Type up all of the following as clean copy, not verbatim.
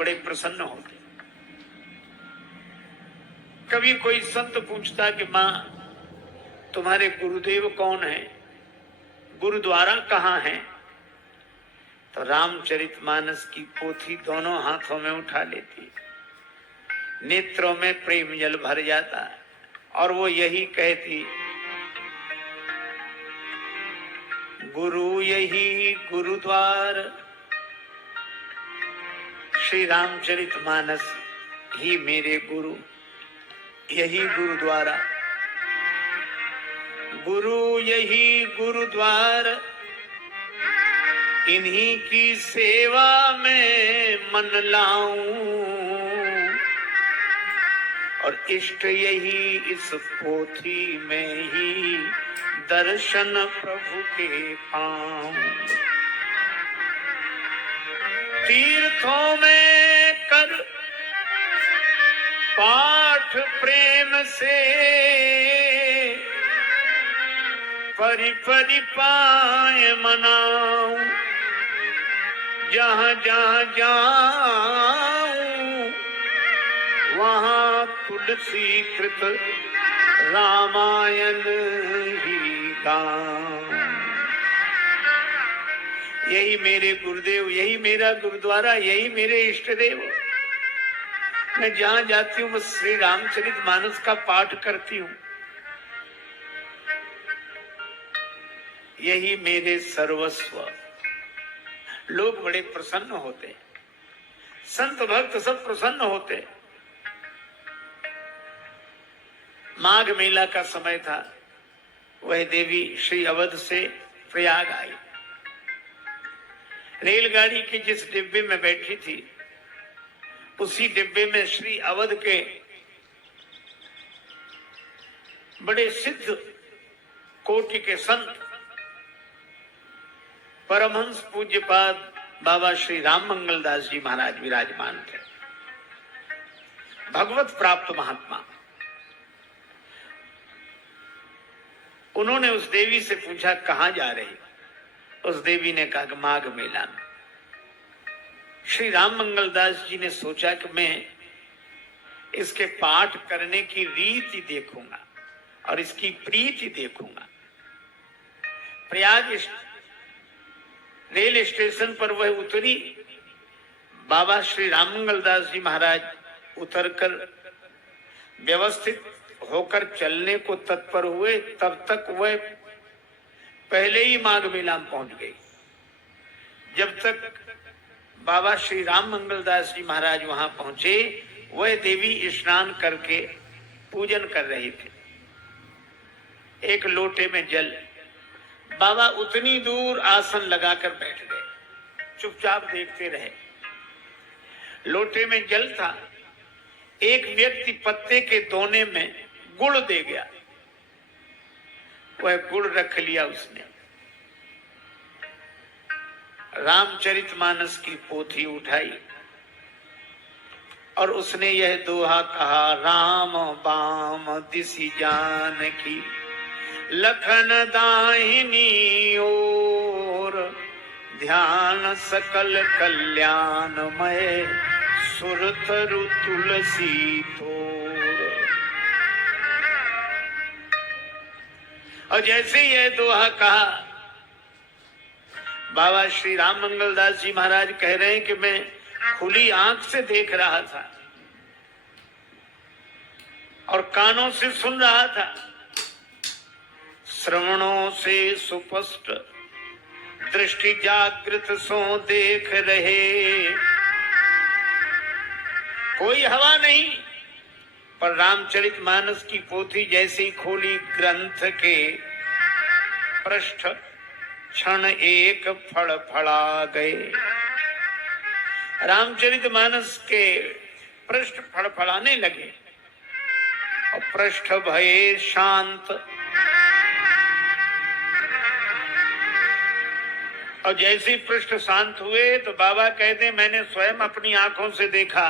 बड़े प्रसन्न होते। कभी कोई संत पूछता कि मां तुम्हारे गुरुदेव कौन है, गुरुद्वारा कहाँ है, तो रामचरितमानस की पोथी दोनों हाथों में उठा लेती, नेत्रों में प्रेम जल भर जाता और वो यही कहती, गुरु यही गुरुद्वार, श्री रामचरितमानस ही मेरे गुरु, यही गुरुद्वारा, गुरु यही गुरुद्वार, इन्हीं की सेवा में मन लाऊं और इष्ट यही इस पोथी में ही दर्शन प्रभु के पाऊं। तीर्थों में कर पाठ प्रेम से, परि परि पाए मनाऊं, जहां जहां जाऊं वहां तुलसी कृत रामायण ही गाऊं। यही मेरे गुरुदेव, यही मेरा गुरुद्वारा, यही मेरे इष्ट देव। मैं जहां जाती हूँ बस श्री रामचरितमानस का पाठ करती हूँ, यही मेरे सर्वस्व। लोग बड़े प्रसन्न होते, संत भक्त सब प्रसन्न होते। माघ मेला का समय था, वह देवी श्री अवध से प्रयाग आई। रेलगाड़ी के जिस डिब्बे में बैठी थी उसी डिब्बे में श्री अवध के बड़े सिद्ध कोटि के संत परमहंस पूज्यपाद बाबा श्री राम मंगलदास जी महाराज विराजमान थे, भगवत प्राप्त महात्मा। उन्होंने उस देवी से पूछा कहां जा रही। उस देवी ने कहा माघ मेला में। श्री राम मंगलदास जी ने सोचा कि मैं इसके पाठ करने की रीति देखूंगा और इसकी प्रीति देखूंगा। प्रयाग रेल स्टेशन पर वह उतरी, बाबा श्री राम मंगलदास जी महाराज उतरकर व्यवस्थित होकर चलने को तत्पर हुए, तब तक वह पहले ही माघ मेला में पहुंच गई। जब तक बाबा श्री राम मंगलदास जी महाराज वहां पहुंचे, वह देवी स्नान करके पूजन कर रही थी, एक लोटे में जल। बाबा उतनी दूर आसन लगाकर बैठ गए, चुपचाप देखते रहे। लोटे में जल था, एक व्यक्ति पत्ते के दोने में गुड़ दे गया, वह गुड़ रख लिया उसने। रामचरितमानस की पोथी उठाई और उसने यह दोहा कहा, राम बाम दिसि जानकी लखन दाहिनी ओर, ध्यान सकल कल्याणमय सुरतरु तुलसी तोर। और जैसे यह दोहा कहा, बाबा श्री राम मंगलदास जी महाराज कह रहे हैं कि मैं खुली आंख से देख रहा था और कानों से सुन रहा था, श्रवणों से सुस्पष्ट दृष्टि जागृत सो देख रहे। कोई हवा नहीं, पर रामचरितमानस की पोथी जैसे ही खोली, ग्रंथ के पृष्ठ क्षण एक फड़ फड़ा गए। रामचरितमानस के पृष्ठ फड़फड़ाने लगे और पृष्ठ भये शांत। और जैसे पृष्ठ शांत हुए तो बाबा कहते, मैंने स्वयं अपनी आंखों से देखा,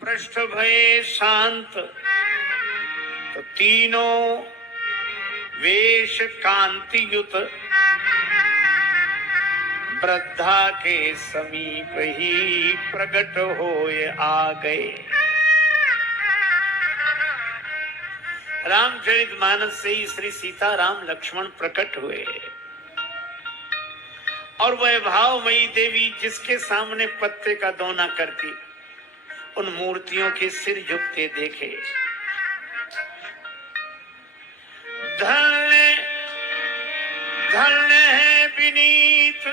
पृष्ठ भये शांत तो तीनों वेश कांति युत वृद्धा के समीप ही प्रकट होए आ गए। रामचरितमानस से ही श्री सीता राम लक्ष्मण प्रकट हुए और वह भावमयी देवी जिसके सामने पत्ते का दौना करती, उन मूर्तियों के सिर झुकते देखे। धन्य धन्य है विनीत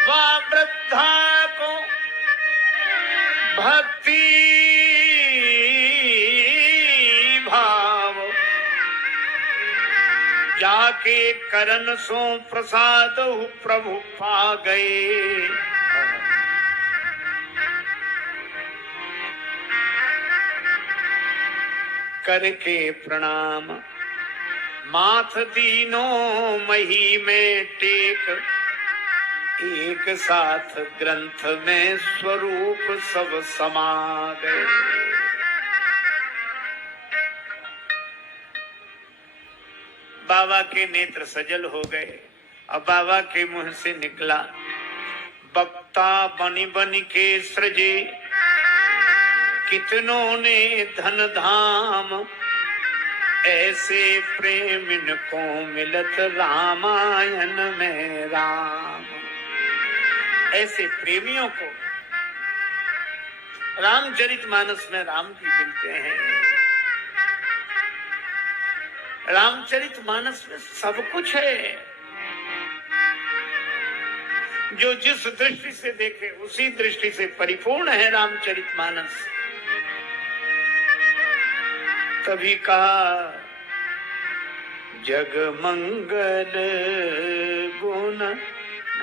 वा वृद्धा को भक्ति भाव, जाके करन सो प्रसाद प्रभु पा गए। करके प्रणाम माथ दीनों मही में टेक, एक साथ ग्रंथ में स्वरूप सब समा गए। बाबा के नेत्र सजल हो गए। अब बाबा के मुंह से निकला, बक्ता बनी बनी के सृजे, कितनों ने धन धाम, ऐसे प्रेम इनको मिलत रामायण में राम। ऐसे प्रेमियों को रामचरितमानस में राम जी मिलते हैं। रामचरितमानस में सब कुछ है। जो जिस दृष्टि से देखे उसी दृष्टि से परिपूर्ण है रामचरितमानस। तभी कहा जग मंगल गुण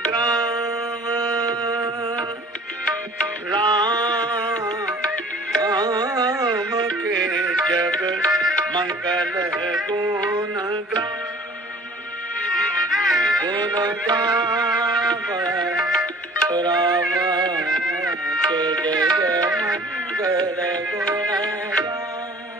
ग्राम राम के, जग मंगल गुण ग्राम राम के, जग मंगल गुण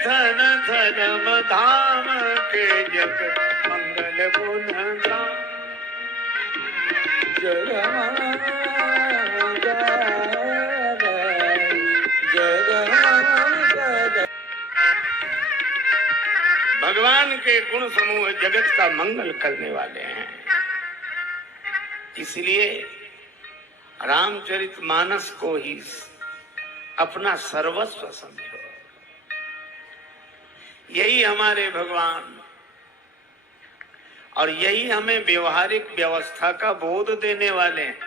धन धर्म धाम के, जग मंगल गुण गाम, जग मंगल। भगवान के गुण समूह जगत का मंगल करने वाले हैं। इसलिए रामचरितमानस को ही अपना सर्वस्व समझो। यही हमारे भगवान और यही हमें व्यवहारिक व्यवस्था का बोध देने वाले हैं।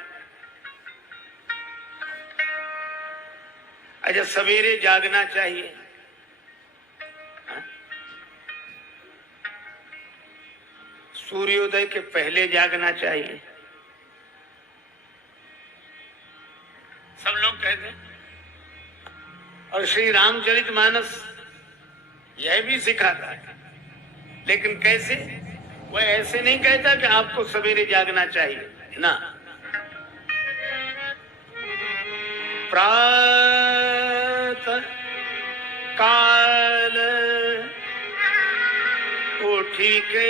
अच्छा, सवेरे जागना चाहिए, सूर्योदय के पहले जागना चाहिए। सब लोग कहते हैं। और श्री रामचरितमानस यह भी सिखाता है, लेकिन कैसे? वह ऐसे नहीं कहता कि आपको सवेरे जागना चाहिए ना। प्रातः काल उठी के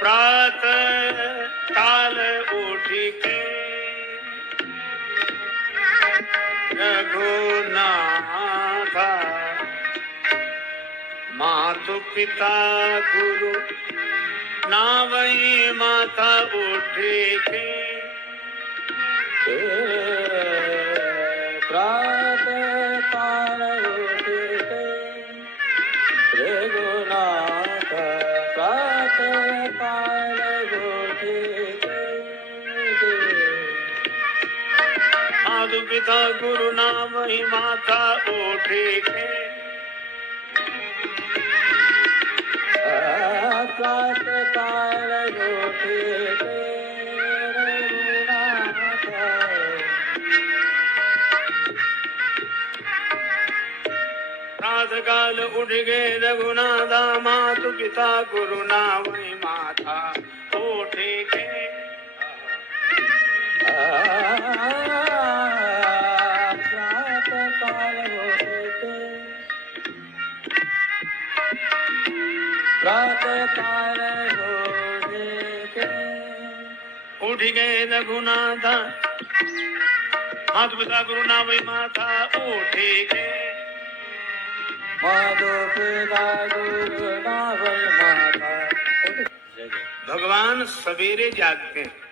प्रातः काल उठी के रघुनाथा, मातु पिता गुरु नावई माता उठी के। प्रातः काल उठी के रघुनाथ, प्रातः काल उठी के मातु पिता गुरु नाम ही माता ओठे के। प्रात काल उठे के रघुनाथ। प्रात काल उठ गए रघुनाथा, मातु पिता गुरु नाम ही माता ओठे के। प्रात काल उठे के, प्रात काल उठे के। उठ गए रघुनाथा, मातु पिता गुरु नाम ही माता ओठे के। माधो पिता गुरु नाम माता। भगवान सवेरे जागते हैं।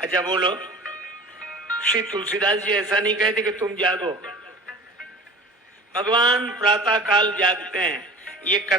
अच्छा बोलो, श्री तुलसीदास जी ऐसा नहीं कहते कि तुम जागो। भगवान प्रातः काल जागते हैं। ये कथा